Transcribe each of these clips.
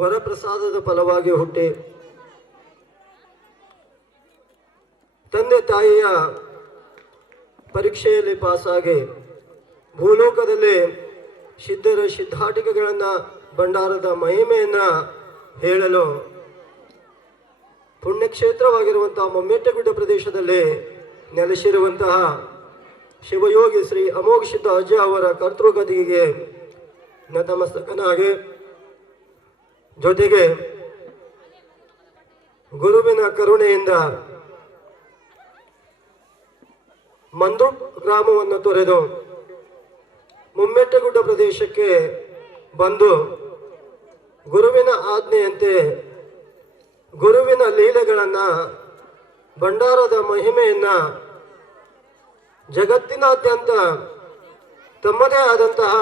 ವರಪ್ರಸಾದದ ಫಲವಾಗಿ ಹುಟ್ಟಿ ತಂದೆ ತಾಯಿಯ ಪರೀಕ್ಷೆಯಲ್ಲಿ ಪಾಸಾಗಿ ಭೂಲೋಕದಲ್ಲಿ ಸಿದ್ಧರ ಸಿದ್ಧಾಟಿಕೆಗಳನ್ನು ಭಂಡಾರದ ಮಹಿಮೆಯನ್ನು ಹೇಳಲು ಪುಣ್ಯಕ್ಷೇತ್ರವಾಗಿರುವಂತಹ ಮೊಮ್ಮೆಟ್ಟಗುಡ್ಡ ಪ್ರದೇಶದಲ್ಲಿ ನೆಲೆಸಿರುವಂತಹ ಶಿವಯೋಗಿ ಶ್ರೀ ಅಮೋಘ ಸಿದ್ಧ ಅಜ್ಜ ಅವರ ಕರ್ತೃಗದಿಗೆ ನತಮಸ್ತಕನಾಗಿ, ಜೊತೆಗೆ ಗುರುವಿನ ಕರುಣೆಯಿಂದ ಮಂದು ಗ್ರಾಮವನ್ನು ತೊರೆದು ಮುಮ್ಮೆಟ್ಟಗುಡ್ಡ ಪ್ರದೇಶಕ್ಕೆ ಬಂದು ಗುರುವಿನ ಆಜ್ಞೆಯಂತೆ ಗುರುವಿನ ಲೀಲೆಗಳನ್ನು ಭಂಡಾರದ ಮಹಿಮೆಯನ್ನು ಜಗತ್ತಿನಾದ್ಯಂತ ತಮ್ಮದೇ ಆದಂತಹ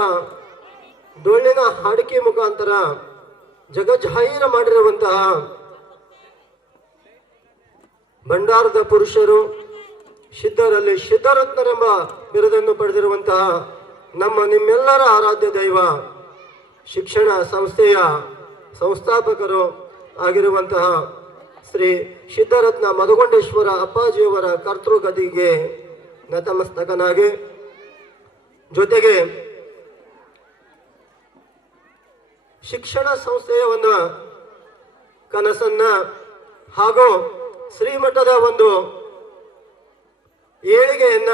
ಡೊಳ್ಳಿನ ಹಾಡಿಕೆ ಮುಖಾಂತರ ಜಗಜ್ಜಾಹೀರ ಮಾಡಿರುವಂತಹ ಭಂಡಾರದ ಪುರುಷರು, ಸಿದ್ಧರಲ್ಲಿ ಸಿದ್ಧರತ್ನರೆಂಬ ಬಿರುದನ್ನು ಪಡೆದಿರುವಂತಹ ನಮ್ಮ ನಿಮ್ಮೆಲ್ಲರ ಆರಾಧ್ಯ ದೈವ, ಶಿಕ್ಷಣ ಸಂಸ್ಥೆಯ ಸಂಸ್ಥಾಪಕರು ಆಗಿರುವಂತಹ ಶ್ರೀ ಸಿದ್ಧರತ್ನ ಮಧುಗೊಂಡೇಶ್ವರ ಅಪ್ಪಾಜಿಯವರ ಕರ್ತೃಗದಿಗೆ ನತಮಸ್ತಕನಾಗಿ, ಜೊತೆಗೆ ಶಿಕ್ಷಣ ಸಂಸ್ಥೆಯ ಒಂದು ಕನಸನ್ನ ಹಾಗೂ ಶ್ರೀಮಠದ ಒಂದು ಏಳಿಗೆಯನ್ನ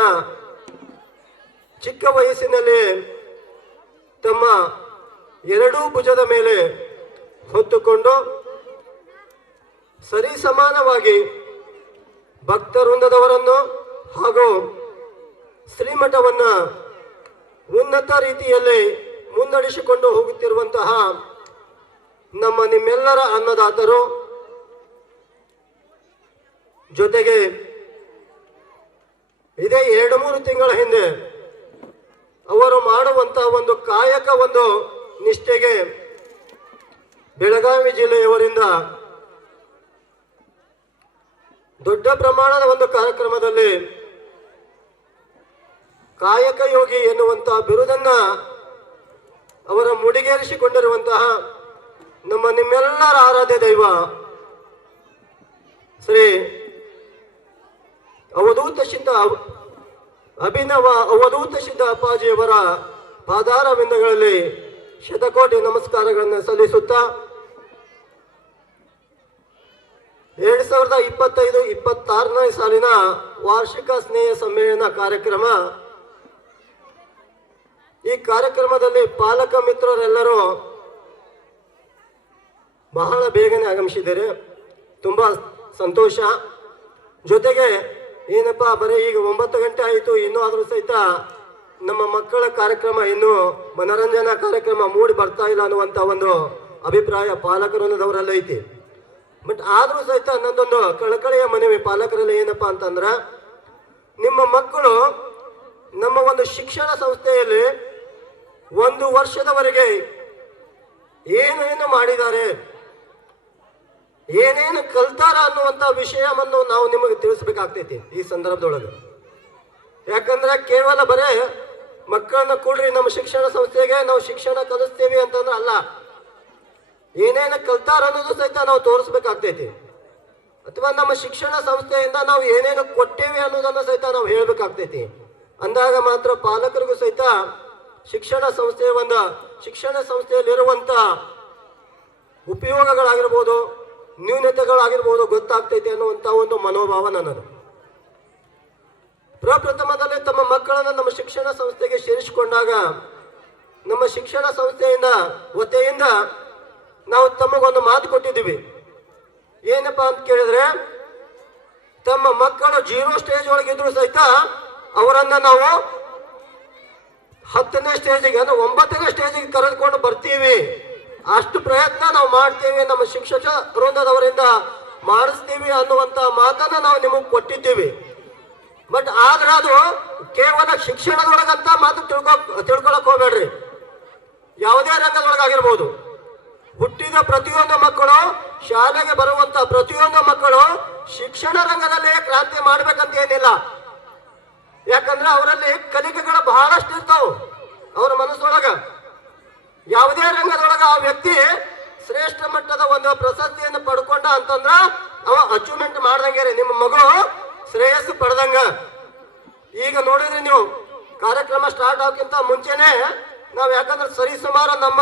ಚಿಕ್ಕ ವಯಸ್ಸಿನಲ್ಲಿ ತಮ್ಮ ಎರಡೂ ಭುಜದ ಮೇಲೆ ಹೊತ್ತುಕೊಂಡು ಸರಿ ಸಮಾನವಾಗಿ ಭಕ್ತವೃಂದದವರನ್ನು ಹಾಗೂ ಶ್ರೀಮಠವನ್ನು ಉನ್ನತ ರೀತಿಯಲ್ಲಿ ಮುನ್ನಡೆಸಿಕೊಂಡು ಹೋಗುತ್ತಿರುವಂತಹ ನಮ್ಮ ನಿಮ್ಮೆಲ್ಲರ ಅನ್ನದಾತರು, ಜೊತೆಗೆ ಇದೇ 2-3 ತಿಂಗಳ ಹಿಂದೆ ಅವರು ಮಾಡುವಂತಹ ಒಂದು ಕಾಯಕ ಒಂದು ನಿಷ್ಠೆಗೆ ಬೆಳಗಾವಿ ಜಿಲ್ಲೆಯವರಿಂದ ದೊಡ್ಡ ಪ್ರಮಾಣದ ಒಂದು ಕಾರ್ಯಕ್ರಮದಲ್ಲಿ ಕಾಯಕ ಯೋಗಿ ಎನ್ನುವಂತಹ ಬಿರುದನ್ನ ಅವರ ಮುಡಿಗೇರಿಸಿಕೊಂಡಿರುವಂತಹ ನಮ್ಮ ನಿಮ್ಮೆಲ್ಲರ ಆರಾಧ್ಯ ದೈವ ಶ್ರೀ ಅವಧೂತ ಸಿದ್ಧ ಅಭಿನವ ಅವಧೂತ ಸಿದ್ಧ ಅಪ್ಪಾಜಿಯವರ ಪಾದಾರವಿಂದಗಳಲ್ಲಿ ಶತಕೋಟಿ ನಮಸ್ಕಾರಗಳನ್ನು ಸಲ್ಲಿಸುತ್ತಾ 2025-26ನೇ ಸಾಲಿನ ವಾರ್ಷಿಕ ಸ್ನೇಹ ಸಮ್ಮೇಳನ ಕಾರ್ಯಕ್ರಮ, ಈ ಕಾರ್ಯಕ್ರಮದಲ್ಲಿ ಪಾಲಕ ಮಿತ್ರರೆಲ್ಲರೂ ಬಹಳ ಬೇಗನೆ ಆಗಮಿಸಿದ್ದಾರೆ. ತುಂಬಾ ಸಂತೋಷ. ಜೊತೆಗೆ ಏನಪ್ಪಾ, ಬರೀ ಈಗ 9 ಗಂಟೆ ಆಯಿತು, ಇನ್ನೂ ಆದರೂ ಸಹಿತ ನಮ್ಮ ಮಕ್ಕಳ ಕಾರ್ಯಕ್ರಮ, ಇನ್ನೂ ಮನರಂಜನಾ ಕಾರ್ಯಕ್ರಮ ಮೂಡಿ ಬರ್ತಾ ಇಲ್ಲ ಅನ್ನುವಂಥ ಒಂದು ಅಭಿಪ್ರಾಯ ಪಾಲಕರನ್ನದವರೆಲ್ಲ ಐತಿ. ಬಟ್ ಆದರೂ ಸಹಿತ ನನ್ನದೊಂದು ಕಳಕಳಿಯ ಮನವಿ ಪಾಲಕರಲ್ಲಿ ಏನಪ್ಪಾ ಅಂತಂದ್ರೆ, ನಿಮ್ಮ ಮಕ್ಕಳು ನಮ್ಮ ಒಂದು ಶಿಕ್ಷಣ ಸಂಸ್ಥೆಯಲ್ಲಿ 1 ವರ್ಷದವರೆಗೆ ಏನೇನು ಮಾಡಿದ್ದಾರೆ, ಏನೇನು ಕಲ್ತಾರ ಅನ್ನುವಂಥ ವಿಷಯವನ್ನು ನಾವು ನಿಮಗೆ ತಿಳಿಸ್ಬೇಕಾಗ್ತೈತಿ ಈ ಸಂದರ್ಭದೊಳಗೆ. ಯಾಕಂದ್ರೆ ಕೇವಲ ಬರೇ ಮಕ್ಕಳನ್ನ ಕೂಡ್ರಿ ನಮ್ಮ ಶಿಕ್ಷಣ ಸಂಸ್ಥೆಗೆ ನಾವು ಶಿಕ್ಷಣ ಕಲಿಸ್ತೇವೆ ಅಂತಂದ್ರೆ ಅಲ್ಲ, ಏನೇನು ಕಲ್ತಾರ ಅನ್ನೋದು ಸಹಿತ ನಾವು ತೋರಿಸ್ಬೇಕಾಗ್ತೈತಿ. ಅಥವಾ ನಮ್ಮ ಶಿಕ್ಷಣ ಸಂಸ್ಥೆಯಿಂದ ನಾವು ಏನೇನು ಕೊಟ್ಟೇವೆ ಅನ್ನೋದನ್ನು ಸಹಿತ ನಾವು ಹೇಳ್ಬೇಕಾಗ್ತೈತಿ. ಅಂದಾಗ ಮಾತ್ರ ಪಾಲಕರಿಗೂ ಸಹಿತ ಶಿಕ್ಷಣ ಸಂಸ್ಥೆಯಲ್ಲಿರುವಂತ ಉಪಯೋಗಗಳಾಗಿರ್ಬೋದು, ನ್ಯೂನತೆಗಳಾಗಿರ್ಬೋದು ಗೊತ್ತಾಗ್ತೈತಿ ಅನ್ನುವಂಥ ಒಂದು ಮನೋಭಾವ ನನ್ನದು. ಪ್ರಪ್ರಥಮದಲ್ಲಿ ತಮ್ಮ ಮಕ್ಕಳನ್ನು ನಮ್ಮ ಶಿಕ್ಷಣ ಸಂಸ್ಥೆಗೆ ಸೇರಿಸಿಕೊಂಡಾಗ ನಮ್ಮ ಶಿಕ್ಷಣ ಸಂಸ್ಥೆಯಿಂದ ವತಿಯಿಂದ ನಾವು ತಮಗೊಂದು ಮಾತು ಕೊಟ್ಟಿದ್ದೀವಿ. ಏನಪ್ಪಾ ಅಂತ ಕೇಳಿದ್ರೆ, ತಮ್ಮ ಮಕ್ಕಳು 0 ಸ್ಟೇಜ್ ಒಳಗಿದ್ರು ಸಹಿತ ಅವರನ್ನ ನಾವು 10ನೇ ಸ್ಟೇಜಿಗೆ ಅಂದ್ರೆ 9ನೇ ಸ್ಟೇಜಿಗೆ ಕರೆದುಕೊಂಡು ಬರ್ತೀವಿ. ಅಷ್ಟು ಪ್ರಯತ್ನ ನಾವು ಮಾಡ್ತೀವಿ, ನಮ್ಮ ಶಿಕ್ಷಕ ವೃಂದದವರಿಂದ ಮಾಡಿಸ್ತೀವಿ ಅನ್ನುವಂತ ಮಾತನ್ನ ನಾವು ನಿಮಗೆ ಕೊಟ್ಟಿದ್ದೀವಿ. ಬಟ್ ಆದ್ರೆ ಅದು ಕೇವಲ ಶಿಕ್ಷಣದೊಳಗಂತ ಮಾತು ತಿಳ್ಕೊಳಕ್ ಹೋಗ್ಬೇಡ್ರಿ. ಯಾವುದೇ ರಂಗದೊಳಗಾಗಿರ್ಬೋದು, ಹುಟ್ಟಿದ ಪ್ರತಿಯೊಂದು ಮಕ್ಕಳು, ಶಾಲೆಗೆ ಬರುವಂತ ಪ್ರತಿಯೊಂದು ಮಕ್ಕಳು ಶಿಕ್ಷಣ ರಂಗದಲ್ಲಿ ಕ್ರಾಂತಿ ಮಾಡ್ಬೇಕಂತ ಏನಿಲ್ಲ. ಯಾಕಂದ್ರೆ ಅವರಲ್ಲಿ ಕಲಿಕೆಗಳು ಬಹಳಷ್ಟು ಇರ್ತಾವ ಅವ್ರ ಮನಸ್ಸೊಳಗ. ಯಾವುದೇ ರಂಗದೊಳಗ ಆ ವ್ಯಕ್ತಿ ಶ್ರೇಷ್ಠ ಮಟ್ಟದ ಒಂದು ಪ್ರಶಸ್ತಿಯನ್ನು ಪಡ್ಕೊಂಡ ಅಂತಂದ್ರ ಅವ ಅಚೀವ್ಮೆಂಟ್ ಮಾಡ್ದಂಗೆ ರೀ. ನಿಮ್ಮ ಮಗು ಶ್ರೇಯಸ್ಸು ಪಡೆದಂಗ. ಈಗ ನೋಡಿದ್ರಿ ನೀವು ಕಾರ್ಯಕ್ರಮ ಸ್ಟಾರ್ಟ್ ಆಗೋಕ್ಕಿಂತ ಮುಂಚೆನೆ ನಾವು, ಯಾಕಂದ್ರೆ ಸರಿ ಸುಮಾರು ನಮ್ಮ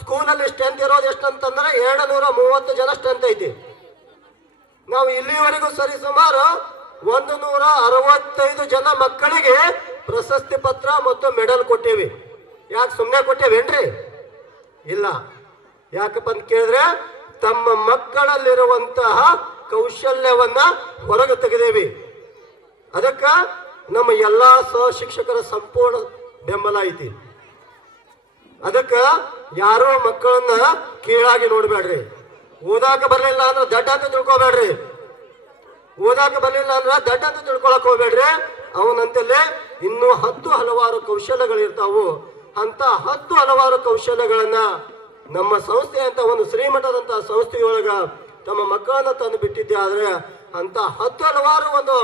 ಸ್ಕೂಲಲ್ಲಿ ಸ್ಟ್ರೆಂತ್ ಇರೋದು ಎಷ್ಟಂತಂದ್ರೆ 230 ಜನ ಸ್ಟ್ರೆಂತ್ ಐತಿ. ನಾವು ಇಲ್ಲಿವರೆಗೂ ಸರಿ ಸುಮಾರು 165 ಜನ ಮಕ್ಕಳಿಗೆ ಪ್ರಶಸ್ತಿ ಪತ್ರ ಮತ್ತು ಮೆಡಲ್ ಕೊಟ್ಟೇವಿ. ಯಾಕೆ ಸುಮ್ಮನೆ ಕೊಟ್ಟೇವೇನ್ರಿ? ಇಲ್ಲ. ಯಾಕಪ್ಪ ಅಂತ ಕೇಳಿದ್ರೆ ತಮ್ಮ ಮಕ್ಕಳಲ್ಲಿರುವಂತಹ ಕೌಶಲ್ಯವನ್ನ ಹೊರಗೆ ತೆಗೆದೇವಿ. ಅದಕ್ಕ ನಮ್ಮ ಎಲ್ಲಾ ಶಿಕ್ಷಕರ ಸಂಪೂರ್ಣ ಬೆಂಬಲ ಐತಿ. ಅದಕ್ಕ ಯಾರೋ ಮಕ್ಕಳನ್ನ ಕೀಳಾಗಿ ನೋಡ್ಬೇಡ್ರಿ. ಓದಾಕ ಬರ್ಲಿಲ್ಲ ಅಂದ್ರೆ ದಡ್ಡ ಅಂತ ತಿಳ್ಕೊಬೇಡ್ರಿ. ಓದಾಕ ಬರ್ಲಿಲ್ಲ ಅಂದ್ರೆ ದಡ್ಡ ಅಂತ ತಿಳ್ಕೊಳಕ್ ಹೋಗ್ಬೇಡ್ರಿ. ಅವನಂತಲ್ಲೇ ಇನ್ನೂ 10 ಹಲವಾರು ಕೌಶಲ್ಯಗಳಿರ್ತಾವು. ಅಂತ 10 ಹಲವಾರು ಕೌಶಲ್ಯಗಳನ್ನ ನಮ್ಮ ಸಂಸ್ಥೆ ಅಂತ ಒಂದು ಶ್ರೀಮಠದಂತಹ ಸಂಸ್ಥೆಯೊಳಗ ತಮ್ಮ ಮಕ್ಕಳನ್ನ ತಂದು ಬಿಟ್ಟಿದ್ದೆ. ಆದ್ರೆ ಅಂತ 10 ಹಲವಾರು ಒಂದು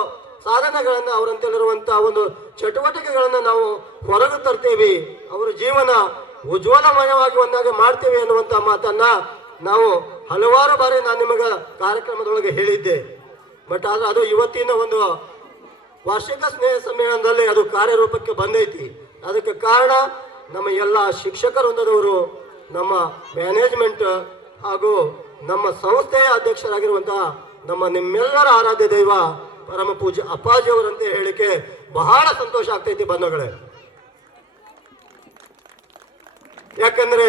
ಸಾಧನೆಗಳನ್ನ, ಅವರಂತಲ್ಲಿರುವಂತಹ ಒಂದು ಚಟುವಟಿಕೆಗಳನ್ನ ನಾವು ಹೊರಗೆ ತರ್ತೇವೆ. ಅವರ ಜೀವನ ಉಜ್ವಲಮಯವಾಗಿ ಒಂದಾಗಿ ಮಾಡ್ತೇವೆ ಅನ್ನುವಂತ ಮಾತನ್ನ ನಾವು ಹಲವಾರು ಬಾರಿ ನಾನು ನಿಮಗ ಕಾರ್ಯಕ್ರಮದೊಳಗೆ ಹೇಳಿದ್ದೆ. ಬಟ್ ಆದ್ರೆ ಅದು ಇವತ್ತಿನ ಒಂದು ವಾರ್ಷಿಕ ಸ್ನೇಹ ಸಮ್ಮೇಳನದಲ್ಲಿ ಅದು ಕಾರ್ಯರೂಪಕ್ಕೆ ಬಂದೈತಿ. ಅದಕ್ಕೆ ಕಾರಣ ನಮ್ಮ ಎಲ್ಲ ಶಿಕ್ಷಕ ವೃಂದದವರು, ನಮ್ಮ ಮ್ಯಾನೇಜ್ಮೆಂಟ್ ಹಾಗೂ ನಮ್ಮ ಸಂಸ್ಥೆಯ ಅಧ್ಯಕ್ಷರಾಗಿರುವಂತಹ ನಿಮ್ಮೆಲ್ಲರ ಆರಾಧ್ಯ ದೈವ ಪರಮ ಪೂಜ್ಯ ಅಪ್ಪಾಜಿಯವರಂತೆ ಹೇಳಿಕೆ ಬಹಳ ಸಂತೋಷ ಆಗ್ತೈತಿ ಬಂಧುಗಳೇ. ಯಾಕಂದ್ರೆ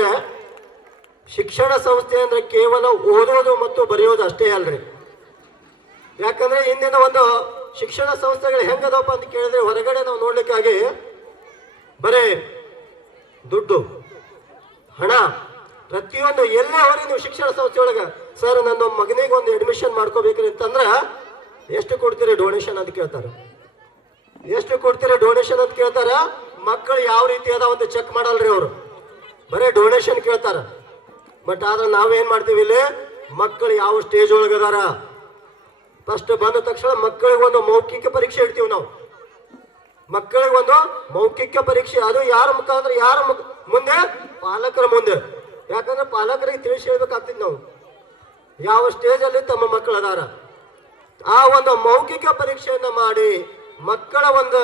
ಶಿಕ್ಷಣ ಸಂಸ್ಥೆ ಅಂದ್ರೆ ಕೇವಲ ಓದೋದು ಮತ್ತು ಬರೆಯೋದು ಅಷ್ಟೇ ಅಲ್ರಿ. ಯಾಕಂದ್ರೆ ಇಂದಿನ ಒಂದು ಶಿಕ್ಷಣ ಸಂಸ್ಥೆಗಳು ಹೆಂಗದಪ್ಪ ಅಂತ ಕೇಳಿದ್ರೆ, ಹೊರಗಡೆ ನಾವು ನೋಡ್ಲಿಕ್ಕಾಗಿ ಬರೇ ದುಡ್ಡು, ಹಣ, ಪ್ರತಿಯೊಂದು ಎಲ್ಲೇ ಅವರಿಗೆ ನೀವು ಶಿಕ್ಷಣ ಸಂಸ್ಥೆಯೊಳಗೆ ಸರ್ ನನ್ನ ಮಗನಿಗೆ ಒಂದು ಅಡ್ಮಿಷನ್ ಮಾಡ್ಕೋಬೇಕ್ರಿ ಅಂತಂದ್ರ ಎಷ್ಟು ಕೊಡ್ತೀರಿ ಡೊನೇಷನ್ ಅಂತ ಕೇಳ್ತಾರೆ. ಎಷ್ಟು ಕೊಡ್ತೀರಿ ಡೊನೇಷನ್ ಅಂತ ಕೇಳ್ತಾರ. ಮಕ್ಕಳು ಯಾವ ರೀತಿ ಅದ ಒಂದು ಚೆಕ್ ಮಾಡಲ್ರಿ ಅವರು, ಬರೇ ಡೊನೇಷನ್ ಕೇಳ್ತಾರ. ಬಟ್ ಆದ್ರೆ ನಾವೇನ್ ಮಾಡ್ತೀವಿ ಇಲ್ಲಿ, ಮಕ್ಕಳು ಯಾವ ಸ್ಟೇಜ್ ಒಳಗದಾರ ಫಸ್ಟ್ ಬಂದ ತಕ್ಷಣ ಮಕ್ಕಳಿಗೆ ಒಂದು ಮೌಖಿಕ ಪರೀಕ್ಷೆ ಇಡ್ತೀವಿ ನಾವು. ಮಕ್ಕಳಿಗೆ ಒಂದು ಮೌಖಿಕ ಪರೀಕ್ಷೆ, ಅದು ಯಾರ ಮುಖಾಂತರ, ಯಾರ ಮುಂದೆ, ಪಾಲಕರ ಮುಂದೆ. ಯಾಕಂದ್ರೆ ಪಾಲಕರಿಗೆ ತಿಳಿಸಿ ಹೇಳ್ಬೇಕಾಗ್ತದೆ ನಾವು ಯಾವ ಸ್ಟೇಜ್ ಅಲ್ಲಿ ತಮ್ಮ ಮಕ್ಕಳು ಅದಾರ. ಆ ಒಂದು ಮೌಖಿಕ ಪರೀಕ್ಷೆಯನ್ನ ಮಾಡಿ ಮಕ್ಕಳ ಒಂದು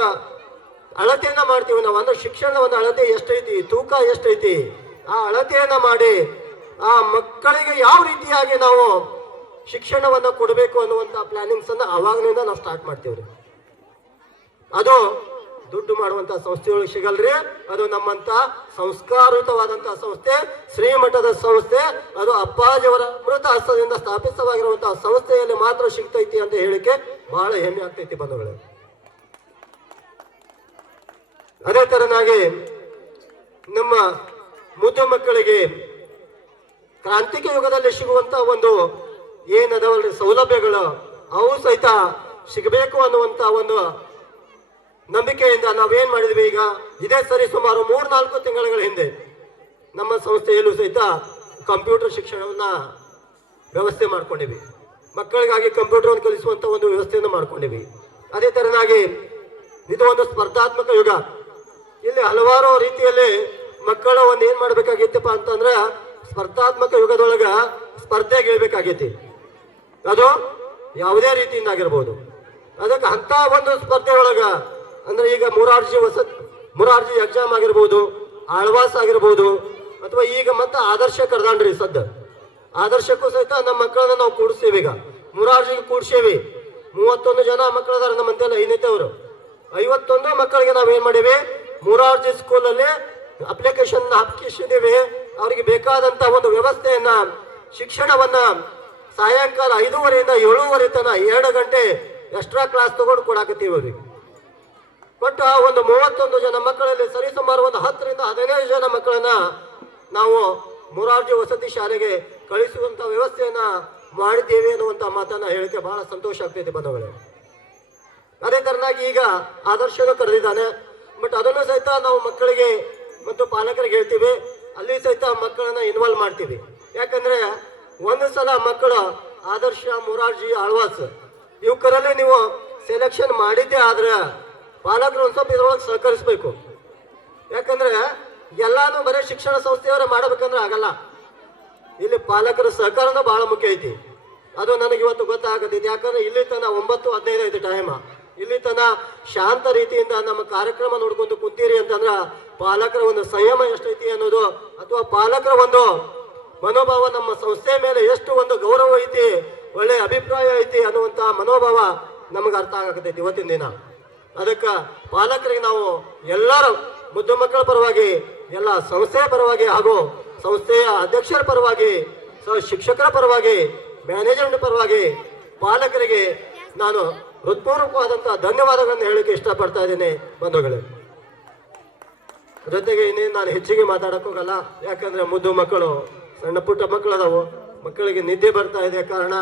ಅಳತೆಯನ್ನ ಮಾಡ್ತೀವಿ ನಾವು. ಅಂದ್ರೆ ಶಿಕ್ಷಣದ ಒಂದು ಅಳತೆ ಎಷ್ಟೈತಿ, ತೂಕ ಎಷ್ಟೈತಿ, ಆ ಅಳತೆಯನ್ನ ಮಾಡಿ ಆ ಮಕ್ಕಳಿಗೆ ಯಾವ ರೀತಿಯಾಗಿ ನಾವು ಶಿಕ್ಷಣವನ್ನ ಕೊಡಬೇಕು ಅನ್ನುವಂತ ಪ್ಲಾನಿಂಗ್ಸ್ ಅನ್ನ ಅವಾಗಲಿಂದ ನಾವು ಸ್ಟಾರ್ಟ್ ಮಾಡ್ತೀವ್ರಿ. ಅದು ದುಡ್ಡು ಮಾಡುವಂತ ಸಂಸ್ಥೆಯೊಳಗೆ ಸಿಗಲ್ರಿ. ಅದು ನಮ್ಮಂತ ಸಂಸ್ಕಾರಯುತವಾದಂತಹ ಸಂಸ್ಥೆ, ಶ್ರೀಮಠದ ಸಂಸ್ಥೆ, ಅದು ಅಪ್ಪಾಜಿಯವರ ಅಮೃತ ಹಸ್ತದಿಂದ ಸ್ಥಾಪಿತವಾಗಿರುವಂತಹ ಸಂಸ್ಥೆಯಲ್ಲಿ ಮಾತ್ರ ಸಿಗ್ತೈತಿ ಅಂತ ಹೇಳಿಕೆ ಬಹಳ ಹೆಮ್ಮೆ ಆಗ್ತೈತಿ ಬಂಧುಗಳೇ. ಅದೇ ತರನಾಗಿ ನಮ್ಮ ಮುದ್ದು ಮಕ್ಕಳಿಗೆ ಕ್ರಾಂತಿಕ ಯುಗದಲ್ಲಿ ಸಿಗುವಂತ ಒಂದು ಏನದವಲ್ರಿ ಸೌಲಭ್ಯಗಳು, ಅವು ಸಹಿತ ಸಿಗಬೇಕು ಅನ್ನುವಂತ ಒಂದು ನಂಬಿಕೆಯಿಂದ ನಾವೇನ್ ಮಾಡಿದ್ವಿ. ಈಗ ಇದೇ ಸರಿ ಸುಮಾರು 3-4 ತಿಂಗಳ ಹಿಂದೆ ನಮ್ಮ ಸಂಸ್ಥೆಯಲ್ಲೂ ಸಹಿತ ಕಂಪ್ಯೂಟರ್ ಶಿಕ್ಷಣವನ್ನ ವ್ಯವಸ್ಥೆ ಮಾಡ್ಕೊಂಡಿವಿ. ಮಕ್ಕಳಿಗಾಗಿ ಕಂಪ್ಯೂಟರ್ ಕಲಿಸುವಂತ ಒಂದು ವ್ಯವಸ್ಥೆಯನ್ನು ಮಾಡ್ಕೊಂಡಿವಿ. ಅದೇ ತರನಾಗಿ ಇದು ಒಂದು ಸ್ಪರ್ಧಾತ್ಮಕ ಯುಗ. ಇಲ್ಲಿ ಹಲವಾರು ರೀತಿಯಲ್ಲಿ ಮಕ್ಕಳು ಒಂದು ಏನ್ ಮಾಡ್ಬೇಕಾಗಿತ್ತಪ್ಪ ಅಂತಂದ್ರ, ಸ್ಪರ್ಧಾತ್ಮಕ ಯುಗದೊಳಗ ಸ್ಪರ್ಧೆಗೆ ಇಳ್ಬೇಕಾಗೈತಿ. ಅದು ಯಾವುದೇ ರೀತಿಯಿಂದ ಆಗಿರ್ಬೋದು. ಅದಕ್ಕೆ ಅಂತ ಒಂದು ಸ್ಪರ್ಧೆ ಒಳಗ ಅಂದ್ರೆ ಈಗ ಮುರಾರ್ಜಿ ಎಕ್ಸಾಮ್ ಆಗಿರ್ಬೋದು, ಆಳ್ವಾಸ್ ಆಗಿರ್ಬೋದು, ಅಥವಾ ಈಗ ಮತ್ತೆ ಆದರ್ಶ ಕರ್ದಾಣ್ರಿ ಸದ್ದ. ಆದರ್ಶಕ್ಕೂ ಸಹಿತ ನಮ್ಮ ಮಕ್ಕಳನ್ನ ನಾವು ಕೂಡಿಸ್ತೇವೆ. ಈಗ ಮುರಾರ್ಜಿಗೆ ಕೂಡ್ಸೇವಿ. 31 ಜನ ಮಕ್ಕಳದಾರ ನಮ್ಮಂತೆಲ್ಲ ಐನೈತೆ ಅವರು. 51 ಮಕ್ಕಳಿಗೆ ನಾವೇನ್ ಮಾಡೀವಿ, ಮುರಾರ್ಜಿ ಸ್ಕೂಲಲ್ಲಿ ಅಪ್ಲಿಕೇಶನ್ ಹಾಕಿಸಿದ್ದೀವಿ. ಅವರಿಗೆ ಬೇಕಾದಂತ ಒಂದು ವ್ಯವಸ್ಥೆಯನ್ನ, ಶಿಕ್ಷಣವನ್ನ ಸಾಯಂಕಾಲ 5:30 ಇಂದ 7:30 ತನ 2 ಗಂಟೆ ಎಕ್ಸ್ಟ್ರಾ ಕ್ಲಾಸ್ ತಗೊಂಡು ಕೊಡಾಕತ್ತೀವಿ ಅವ್ರಿಗೆ. ಬಟ್ ಒಂದು 31 ಜನ ಮಕ್ಕಳಲ್ಲಿ ಸರಿಸುಮಾರು ಒಂದು 10 ರಿಂದ 15 ಜನ ಮಕ್ಕಳನ್ನ ನಾವು ಮುರಾರ್ಜಿ ವಸತಿ ಶಾಲೆಗೆ ಕಳಿಸುವಂತ ವ್ಯವಸ್ಥೆಯನ್ನ ಮಾಡಿದ್ದೇವೆ ಅನ್ನುವಂತ ಮಾತನ್ನ ಹೇಳಿಕೆ ಬಹಳ ಸಂತೋಷ ಆಗ್ತೈತೆ ಬಂಧುಗಳೇ. ಅದೇ ತರನಾಗಿ ಈಗ ಆದರ್ಶನೂ ಕರೆದಿದ್ದಾನೆ. ಬಟ್ ಅದನ್ನು ಸಹಿತ ನಾವು ಮಕ್ಕಳಿಗೆ ಮತ್ತು ಪಾಲಕರಿಗೆ ಹೇಳ್ತೀವಿ, ಅಲ್ಲಿ ಸಹಿತ ಮಕ್ಕಳನ್ನ ಇನ್ವಾಲ್ವ್ ಮಾಡ್ತೀವಿ. ಯಾಕಂದ್ರೆ ಒಂದು ಸಲ ಮಕ್ಕಳು ಆದರ್ಶ, ಮುರಾರ್ಜಿ, ಆಳ್ವಾಸ್ ಇವಕರಲ್ಲಿ ನೀವು ಸೆಲೆಕ್ಷನ್ ಮಾಡಿದ್ದೆ ಆದ್ರೆ ಪಾಲಕರು ಒಂದ್ ಸ್ವಲ್ಪ ಇದ್ರೊಳಗೆ ಸಹಕರಿಸ್ಬೇಕು. ಯಾಕಂದ್ರೆ ಎಲ್ಲಾನು ಬರೀ ಶಿಕ್ಷಣ ಸಂಸ್ಥೆಯವರೇ ಮಾಡಬೇಕಂದ್ರೆ ಆಗಲ್ಲ. ಇಲ್ಲಿ ಪಾಲಕರ ಸಹಕಾರನೂ ಬಹಳ ಮುಖ್ಯ ಐತಿ. ಅದು ನನಗೆ ಇವತ್ತು ಗೊತ್ತಾಗತೈತಿ. ಯಾಕಂದ್ರೆ ಇಲ್ಲಿ ತನ 9:15 ಐತಿ ಟೈಮ್. ಇಲ್ಲಿ ತನ ಶಾಂತ ರೀತಿಯಿಂದ ನಮ್ಮ ಕಾರ್ಯಕ್ರಮ ನೋಡ್ಕೊಂಡು ಕುಂತೀರಿ ಅಂತಂದ್ರ ಪಾಲಕರ ಒಂದು ಸಂಯಮ ಎಷ್ಟೈತಿ ಅನ್ನೋದು, ಅಥವಾ ಪಾಲಕರ ಒಂದು ಮನೋಭಾವ ನಮ್ಮ ಸಂಸ್ಥೆ ಮೇಲೆ ಎಷ್ಟು ಒಂದು ಗೌರವ ಐತಿ, ಒಳ್ಳೆ ಅಭಿಪ್ರಾಯ ಐತಿ ಅನ್ನುವಂತ ಮನೋಭಾವ ನಮಗೆ ಅರ್ಥ ಆಗತೈತಿ ಇವತ್ತಿನ ದಿನ. ಅದಕ್ಕೆ ಪಾಲಕರಿಗೆ ನಾವು ಎಲ್ಲರೂ ಮುದ್ದು ಮಕ್ಕಳ ಪರವಾಗಿ, ಎಲ್ಲ ಸಂಸ್ಥೆಯ ಪರವಾಗಿ ಹಾಗೂ ಸಂಸ್ಥೆಯ ಅಧ್ಯಕ್ಷರ ಪರವಾಗಿ, ಶಿಕ್ಷಕರ ಪರವಾಗಿ, ಮ್ಯಾನೇಜ್ಮೆಂಟ್ ಪರವಾಗಿ ಪಾಲಕರಿಗೆ ನಾನು ಹೃತ್ಪೂರ್ವಕವಾದಂತಹ ಧನ್ಯವಾದಗಳನ್ನು ಹೇಳಲಿಕ್ಕೆ ಇಷ್ಟಪಡ್ತಾ ಇದ್ದೇನೆ ಬಂಧುಗಳೇ. ಜೊತೆಗೆ ಇನ್ನೇನು ನಾನು ಹೆಚ್ಚಿಗೆ ಮಾತಾಡಕ್ ಹೋಗಲ್ಲ. ಯಾಕಂದ್ರೆ ಮುದ್ದು ಮಕ್ಕಳು, ಸಣ್ಣ ಪುಟ್ಟ ಮಕ್ಕಳು ಅದಾವು, ಮಕ್ಕಳಿಗೆ ನಿದ್ದೆ ಬರ್ತಾ ಇದೆ ಕಾರಣ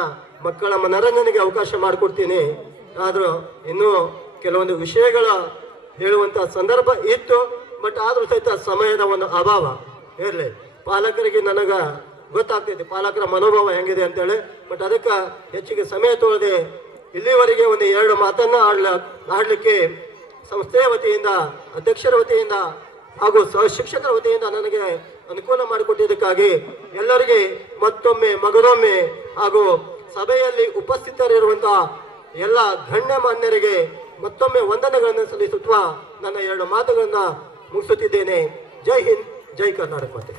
ಮಕ್ಕಳ ಮನರಂಜನೆಗೆ ಅವಕಾಶ ಮಾಡಿಕೊಡ್ತೀನಿ. ಆದರೂ ಇನ್ನೂ ಕೆಲವೊಂದು ವಿಷಯಗಳ ಹೇಳುವಂತ ಸಂದರ್ಭ ಇತ್ತು. ಬಟ್ ಆದ್ರೂ ಸಹಿತ ಸಮಯದ ಒಂದು ಅಭಾವ ಇರಲಿ. ಪಾಲಕರಿಗೆ ನನಗ ಗೊತ್ತಾಗ್ತೈತಿ ಪಾಲಕರ ಮನೋಭಾವ ಹೆಂಗಿದೆ ಅಂತೇಳಿ. ಬಟ್ ಅದಕ್ಕೆ ಹೆಚ್ಚಿಗೆ ಸಮಯ ತೊಳೆದೆ ಇಲ್ಲಿವರೆಗೆ ಒಂದು 2 ಮಾತನ್ನ ಆಡ್ಲಿಕ್ಕೆ ಸಂಸ್ಥೆಯ ವತಿಯಿಂದ, ಅಧ್ಯಕ್ಷರ ವತಿಯಿಂದ ಹಾಗೂ ಶಿಕ್ಷಕರ ವತಿಯಿಂದ ನನಗೆ ಅನುಕೂಲ ಮಾಡಿಕೊಟ್ಟಿದ್ದಕ್ಕಾಗಿ ಎಲ್ಲರಿಗೆ ಮತ್ತೊಮ್ಮೆ ಮಗದೊಮ್ಮೆ ಹಾಗೂ ಸಭೆಯಲ್ಲಿ ಉಪಸ್ಥಿತರಿರುವಂತಹ ಎಲ್ಲ ಗಣ್ಯಮಾನ್ಯರಿಗೆ ಮತ್ತೊಮ್ಮೆ ವಂದನೆಗಳನ್ನು ಸಲ್ಲಿಸುತ್ತಾ ನನ್ನ 2 ಮಾತುಗಳನ್ನ ಮುಗಿಸುತ್ತಿದ್ದೇನೆ. ಜೈ ಹಿಂದ್, ಜೈ ಕರ್ನಾಟಕ ಮಾತೆ.